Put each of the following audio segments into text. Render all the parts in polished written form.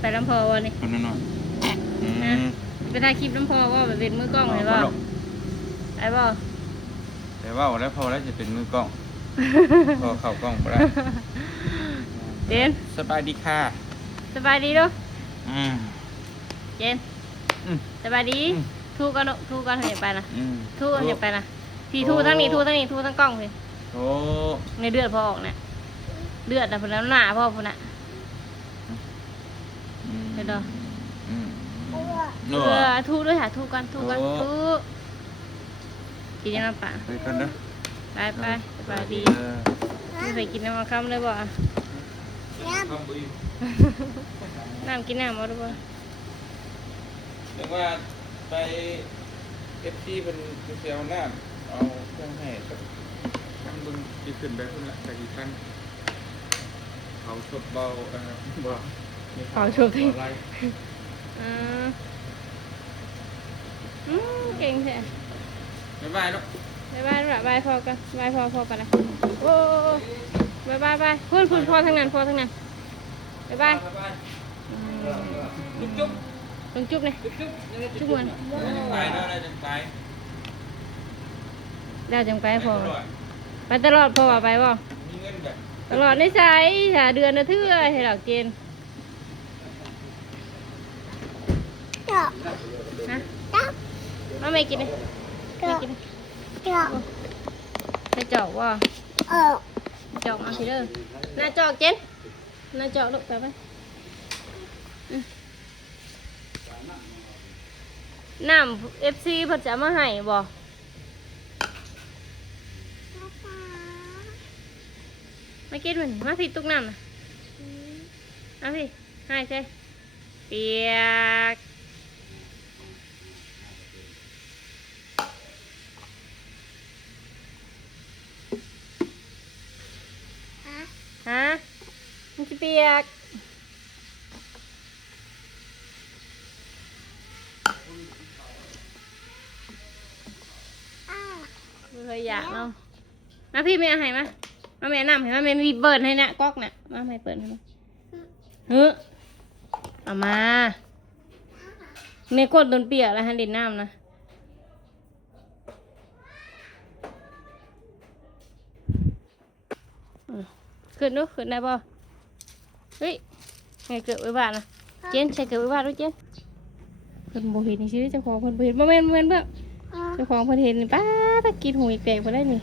ไปลำพอวะนี่คนน้อยนะไปถ่ายคลิปลำพอว่าแบบเป็นมือกล้องเลยว่าไอ้บ่แต่ว่าแล้วพอแล้วจะเป็นมือกล้องพอเข้ากล้องบ่ได้เจนสบายดีค่ะสบายดีลูกเจนสบายดีทูกันทูกันเห็นไปนะทูกันเห็นไปนะพี่ทูทั้งนี้ทูทั้งนี้ทูทั้งกล้องเลยโอ้ในเดือดพอออกเนี่ยเดือดแต่พอแล้วหนาพ่อพุ่นน่ะเห็นดอทูด้วยค่ะทูกันทูกินยังน้ำปลาไปกันเด้อไปสบายดีไม่ไปกินน้ำมันค่ำเลยบ่น้ำกินน้ำเอาด้วยแต่ว่าไปFCเป็นเซลน้ำเอาเครื่องให้ทั้งบึงที่ขึ้นไปขึ้นละแต่กี่ครั้งเขาชดเบาบ่เขาชดอะไรเก่งแท้บ๊ายบายลูกบ๊ายบายพอกันบายพอกันนะโอ้บายพูดพอทั้งนั้นบ๊ายบายจุ๊บต้องจุ๊บเลยจุ๊บมันไปได้จังไปแล้วจังไปพอไปตลอดพอไปบ่มีเงินแบบตลอดในใจหาเดือนละเทื่อให้ดอกเกณฑ์ฮะเอาไม่กินเลยไม่กินให้จอกว่าจอกมาทีเด้อหน้าจอกเจนหน้าจอกลูกไปน้ำFC เพิ่นจะมาให้บ่มากินมันมาผิดตุกน้ำนะเอาพี่ให้ใช่เปียกฮะมันจะเปียกเคยอยากเนาะมาพี่แม่ให้มาแม่นำให้มาแม่มีเปิดให้เนี่ยก๊อกเนี่ยมาแม่เปิดให้มาเอามาแม่กดโดนเปียกแล้วฮะดินน้ำนะขึ้นดูขึ้นได้ป่ะเฮ้ยไงเกิดไว้บ้านนะเจนใช้เกิดไว้บ้านด้วยเจนเพิ่นบ่เห็นนี่ชื่อเจ้าของเพิ่นบ่เห็นบ่แม่นเพื่อนเจ้าของเพิ่นเห็นป้าถ้ากินหูอีกแตกบ่ได้นี่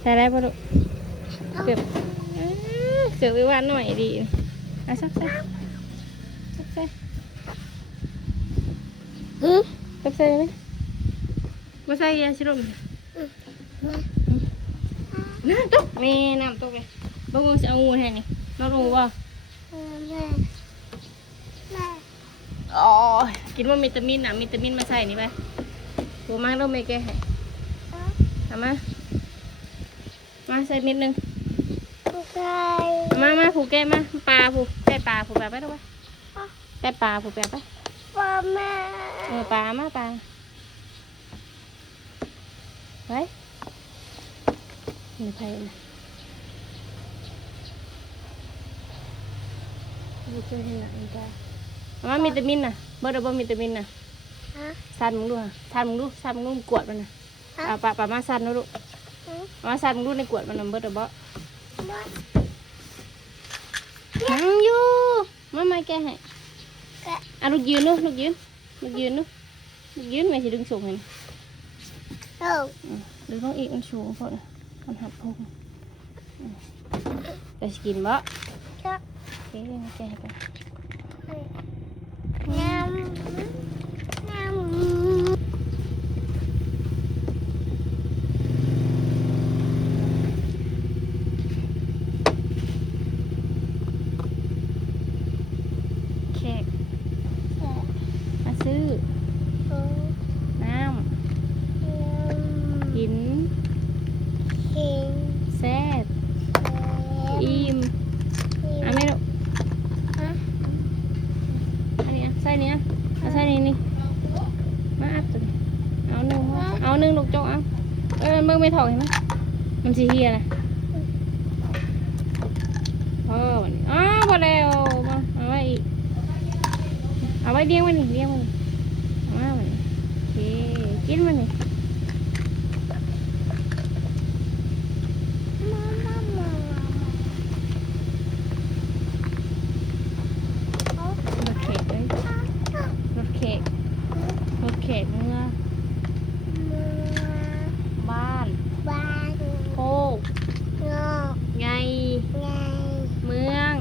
ใช่ได้ป่ะลูกเกิดไว้บ้านหน่อยดีอ่ะซักใส่ซักใส่ไหมมาใส่ยาชิลมน้ำตกแม่น้ำตกเลยบ่งจะเอางูให้นี่น้องรู้ป่ะอ๋อกินว่าวิตามินวิตามินมาใส่นี่ไปตัวมากเราไม่แก้ให้ทำมาใส่เม็ดนึงมาผูกแก้มาปลาผูกแก้ปลาผูกแบบไปด้วยแก้ปลาผูกแบบไปปลาแม่ปลามาปลาไปมีใครนะดูเจอเห็นหนังจ้ามาวิตามินน่ะเบอร์วิตามินน่ะสันมึงดูสันมึงกวดมันน่ะปลามาสันนะลูกมาสันมึงดูในกวดมันน่ะเบอร์นั่งอยู่มาไม่แกให้ลูกยืนลูกยืนไม่ใช่ดึงสูงเห็นดึงต้องอีกมันสูงพอนะมันหักพุงจะกินบ่แกให้ไปแขกมาซื้อน้ำกินแซ่บอิ่มไม่รู้อันนี้ใส่เนี้ยใส่นี่มาอัดตัวเอาหนึ่งลูกโจ๊กเอาเบิ่งไม่ถอดเห็นไหมมันสีเฮียนะพอวันนี้พอแล้วมาไว้อีก ว้เลี้ยงมันนี่เลี้ยงมันเอามามันโอเคกินมันนี่รถเข็กเลยรถเข็กรถเข็กเมื่อบ้านโคกไงเมือง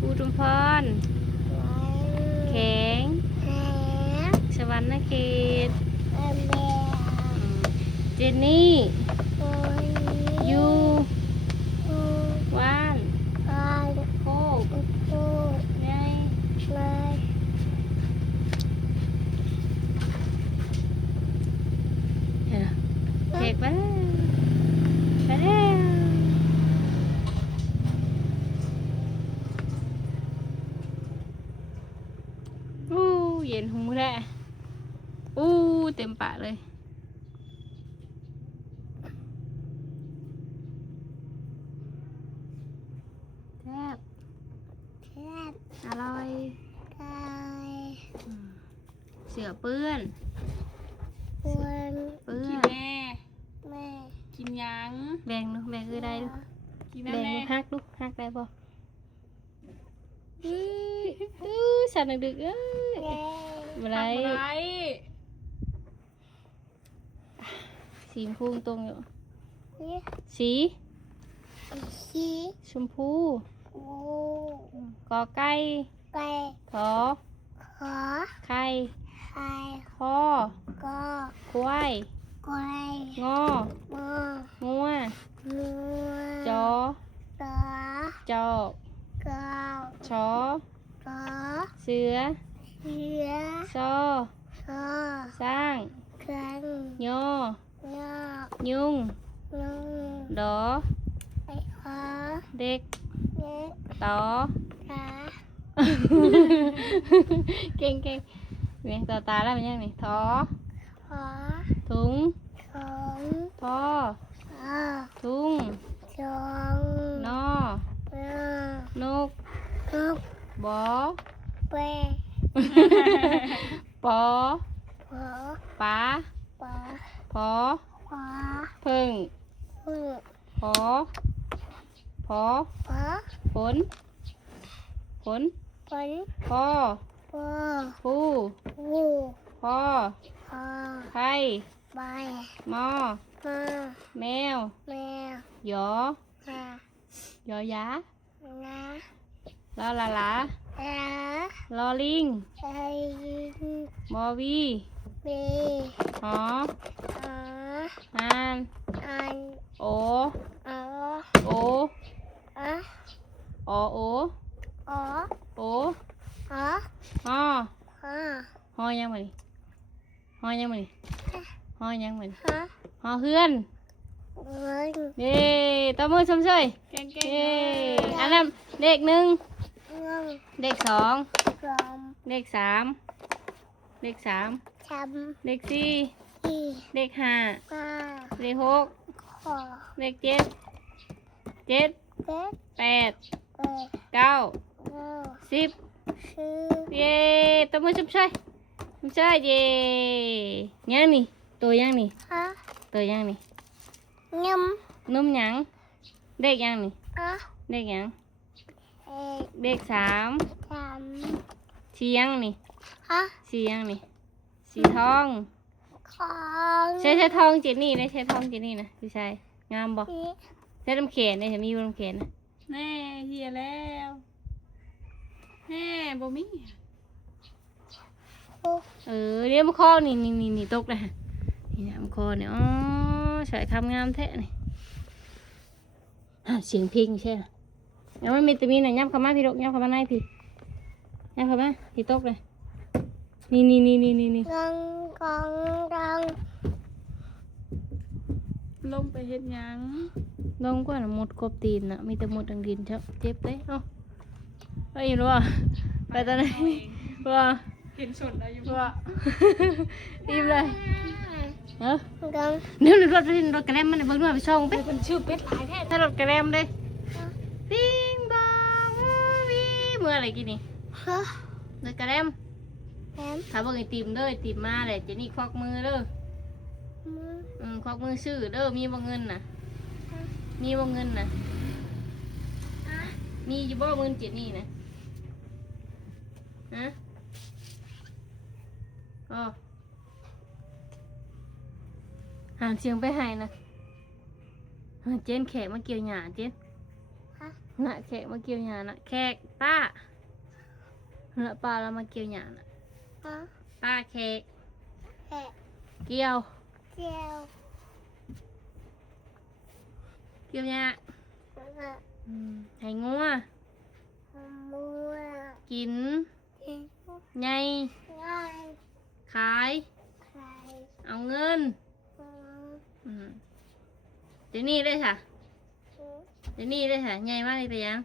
อุทุมพรแข็งสวรรณเขตเจนนี่ยูว่านโคกไงเห็นไหมเค้กไปแล้วไปแล้วอู้เย็นหูแท้อู้เต็มปากเลยแซ่บอร่อยเสือเปื้อนเปื้อน กินแม่กินยัง แบ่งลูกแบ่งคือได้ลูก กิน แบ่ แม่ งลูกฮักลูกฮักได้ป่ะสันดึกๆเอ้ยอะไร ทำอะไร สีชมพูตรงอยู่สีชมพูกอไก่ขอไข่คอควายงองัวจอจอกชอเสือซอสร้างยอยุงดอเด็กต่อ เก่งเนี่ยต่อตาแล้วมันยังนี่ทอถุงทอทุ่งนอนกบอปอปลาพอพึ่งพอฝนพอผู้พอไข่มอแมวยอยอยาลอลาลาลอลิงมอวีหออานโอโอโอโอฮอฮอยังมาดิฮอยังฮอเฮือนเย้ตบมือชมเชย เก่ง เย้อันนั้นเด็กหนึ่งเด็กสองเด็กสามเด็กสี่เด็กห้าเด็กหกเด็กเจ็ดแปดเก้า10เย้ตบมือชมเชยเย้ยังนี่ตัวยังนี่นุ่มยังเด็กยังนี่เด็กยังเด็กสามสียังนี่สีทองใช่ทองเจนนี่นะใช่ทองเจนนี่นะพี่ชายงามบอกใช่ลำแขนเนี่ยจะมีลำแขนนะ แม่เฮียแล้วแม่บ่มี เดี๋ยวมาคอนี่ตกเลยนี่นะมาคอเนี่ยอ๋อสวยคำงามแท้นี่เสียงเพลงใช่ไหมแล้วมันมีตะมีน่ะย่ำเข้ามาพี่ลูกย่ำเข้ามาในพี่ย่ำเข้ามาพี่ตกเลยนี่ลงไปเฮ็ดหยัง ลงกว่าน่ะหมดกบตีนน่ะมีแต่หมดดังดินเจ็บเลยเอ้าไปอยู่หรือเปล่าไปตอนไหนว่า เห็นสดแล้วอยู่ ว่าอิ่มเลยเดี๋ยวรถกระแลมมันเบิ่งด้วยไปส่งไป เป็นชื่อเป็ดหลายแท้ ถ้ารถกระแลมเลยปิ้งบองวีเมื่ออะไรกินนี่ เลยกระแลมถ้าเบิ่งไอติมเด้อไอติมมาเลยเจนี่ควักมือเด้อควักมือชื่อเด้อมีบ่เงินน่ะมีบ่เงินน่ะมีอยู่บ่เงินเจนี่นะฮะอ๋อหางเสียงไปให้นะเจนแขกมาเกี่ยวหญ้าเจนน่ะแขกมาเกี่ยวหญ้าน่ะแขกป้าน่ะป้าเรามาเกี่ยวหญ้าน่ะป้าแขกเกี่ยวเกี่ยวหญ้าให้งัวกินไงขายเอาเงินเดี๋ยวนี้ได้ค่ะเดี๋ยวนี้ได้ค่ะไงมากเลยแต่ยัง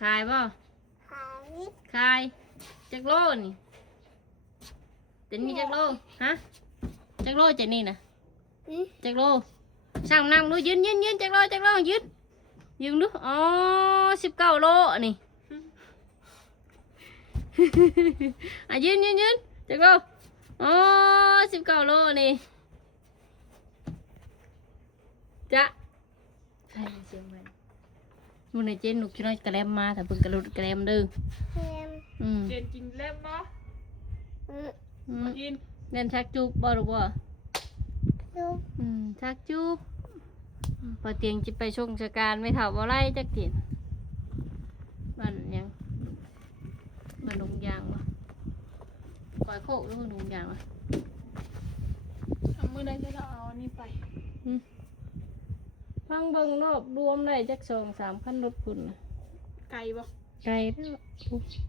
ขายบ่ขายจักโลนี่เดี๋ยวนี้จักโลฮะจักโลเจนี่นะจักโลสั่งนั่งดูยืนจักโลยืนดูอ๋อ19 โลนี่ ยืนจักโลอ๋อ19 โลนี่จ้ะใครเสียงมันมันในเจนหนุกชิน้อยกระแลมมาแต่เพิ่งกระลุดกระแลมดื้อเจนกินเล็บบ่กินเล่นชักจุบบ่หรือบ่ชักจุบพอเตียงจะไปชงชะการไม่เท่าบ่ไรจักเตียนบ้านยังบ้านดงยางวะปล่อยโคกหรือบ้านดงยางวะเอามือใดจะเอาอันนี้ไปฟังเบิ่งรอบรวมได้จัก2-3 คันรถพุ่นน่ะไก่บ่ไกลเด้อ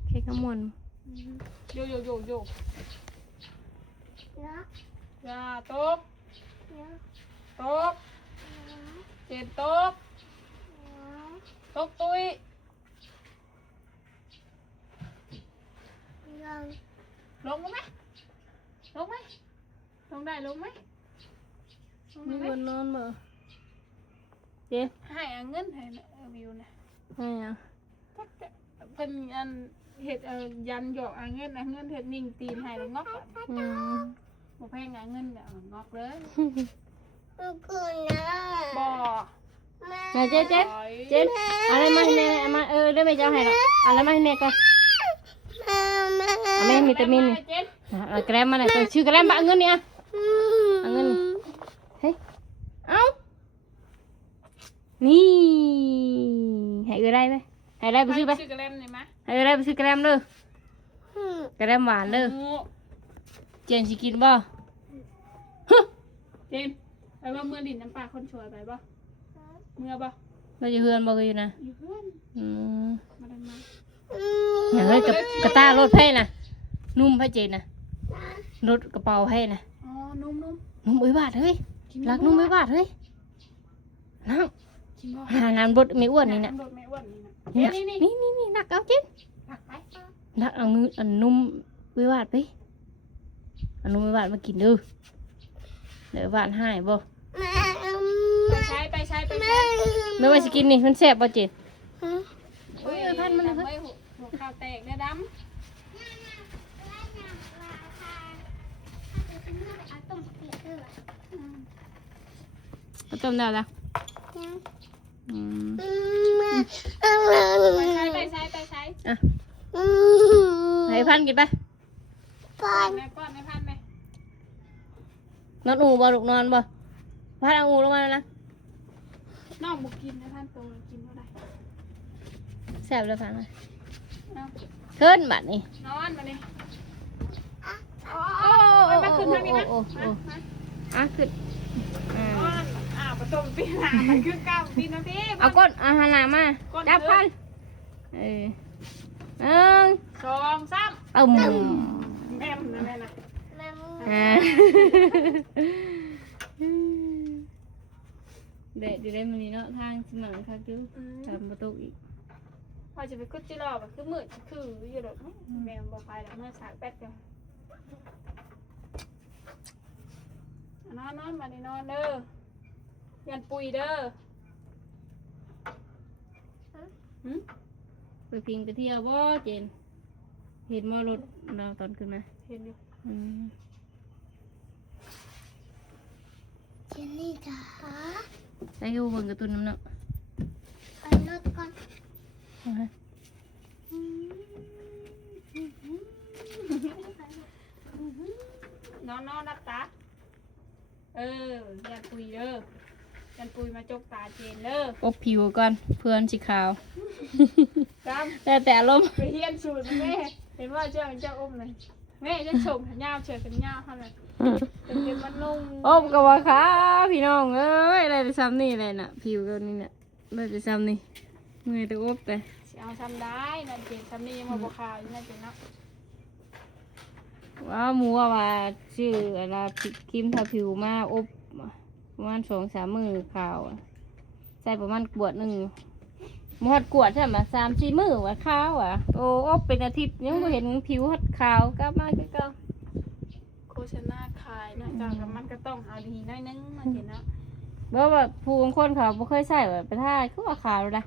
แค่ขมวนโยอย่าตกเจ็ดตกตุ้ยลงไหมลงได้ลงไหมมีคนนอนบ่เจ๊ ให้เงินให้วิวนะให้อ่ะเป็นอันเห็ดยันหยอกเงินเห็ดนิ่งตีนให้แล้วงอกบ่แพงเงินเดี๋ยวงอกเลยบ่เจ๊อะไรมาให้แม่มาได้ไหมเจ้าให้หรออะไรมาให้แม่ก่อนแม่มีตามินแกรมมาหน่อยชื่อแกรมบ้าเงินเนี่ยเงินเฮ้ยเอานี่ให้ได้ไหมให้ได้ไปซื้อไปซื้อกระแลมหน่อยมั้ยให้ได้ไปซื้อกระแลมเลยกระแลมหวานเลยเจนสิกินบ่เจนไปว่าเมื่อดินน้ำปลาคนช่วยไปบ่เมื่อบ่เราจะเฮือนบ่กันอยู่นะอยู่เพื่อนมาดันมาอย่างเฮ้ยกับกระตารถไพ่น่ะนุ่มไพ่เจนน่ะรถกระเป๋าไพ่น่ะอ๋อนุ่มอุ้ยบาทเฮ้ยรักนุ่มอุ้ยบาทเฮ้ยนั่งหาน้ำรถไม่อ้วนนี่น่ะนี่นักเอาจินนักเอาเงินอันนุ่มอุ้ยบาทไปอันนุ่มอุ้ยบาทมากินดูเดี๋ยวบาทให้บ่ไปใช้ไม่ว่าจะกินนี่มันแซ่บป่ะเจนพันมันเลยหัวข้าวแตกเนี่ยดำต้มได้แล้วไปใช้ให้พันกินไปป้อนไม่พันไหมนอนอูบ่ลูกนอนบ่พันเอาอูลงมาแล้วน้องบุกินนะพันโตกินเท่าไหร่แซ่บเลยพันเลยขึ้นบัดนี่นอนมาเลยมาขึ้นทางนี้นะขึ้นผสมปีหนามันคือเก้าปีนะพี่เอาก้นหันหน้ามาจับพัน1 2 3แม่นั่นแหละนะเด็ดดีเลยมันนี่เนาะทางสมองค่ะคือทำประตูอีกพอจะไปกุจิรอแบบคือมืดคืออยู่หรอกแม่บอกไปแล้วเมื่อ3 8กันนอนมาดินอนเด้อยันปุยเด้อไปพิงไปเที่ยวบ่เจน เห็นว่ารถเราตอนขึ้นมา เห็นอยู่ อืม เจนนี่จ๋า ใส่กูเบิ่งการ์ตูนน้ำเนาะ ไปรถก่อน เอาฮะ นอนรับตายันปุยเด้อยันปุยมาจกตาเจนเด้อ อบผิวก่อนเพื่อนสีขาว จ แต่อารมณ์ ำไปเฮียนสูตรแม่เห็นว่าเจ้าเป็นเจ้าอมเลยแม่จะส่งยาวเฉยกันยาวเท่านั้นเป็นมันนุ่ง อบกับว่าขาพี่น้องเอ้ยอะไรจะซ้ำนี่เลยน่ะ ผิวกันนี่น่ะอะไรจะซ้ำนี่เมื่อยแต่อบแต่ เอาทำได้นั่นเจนทำนี่ยังมาบอกข่าวอยู่นั่นเจนเนาะ ว่าหมูว่าชื่ออะไรครีมทาผิวมาอบประมาณ2-3 มื้อขาวอะใส่ประมาณขวดหนึ่งหมดขวดใช่ไหม3-4 มื้อว่าขาวอ่ะโอ้อบเป็นอาทิตย์ยังไม่เห็นผิวหัดขาวกลับมาคือเก่า โฆษณาขายนะจากกับมันก็ต้องเอาดีน้อยนึงมาเจนเนาะ เพราะว่าผู้บางคนเขาไม่เคยใส่แบบไปท่าคือว่าขาวเลยนะ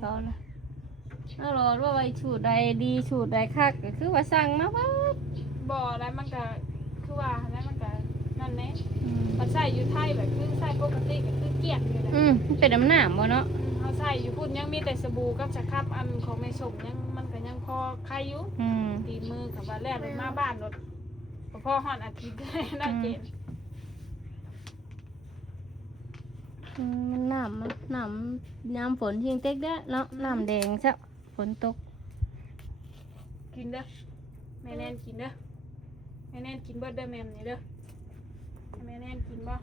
เขานะเอาหรอว่าไว้สูตรใดดีสูตรใดคักก็คือว่าสั่งมาว่า บ่แล้วมันก็คือว่าแล้วมันก็นั่นแหละมันใส่อยู่ไทยแบบคือใส่ปกติก็คือเกลียดอยู่แหละ มันเป็นน้ำหนามบ่เนาะ เขาใส่อยู่พุ่นยังมีแต่สบู่กับสครับอันของแม่สมยังมันก็ยังพอใครอยู่ อืม ตีมือกับว่าแรกรถมาบ้านรถพ่อฮอดอาทิตย์ได้น่าเจน มันน้ำยามฝนทิ้งเต็กเด้อเนาะน้ำแดงซะฝนตก กินเด้อแม่แนนกินเด้อแม่แนนกินเบิดเด้อแม่มนี่เด้อให้แม่แนนกินบ่ อ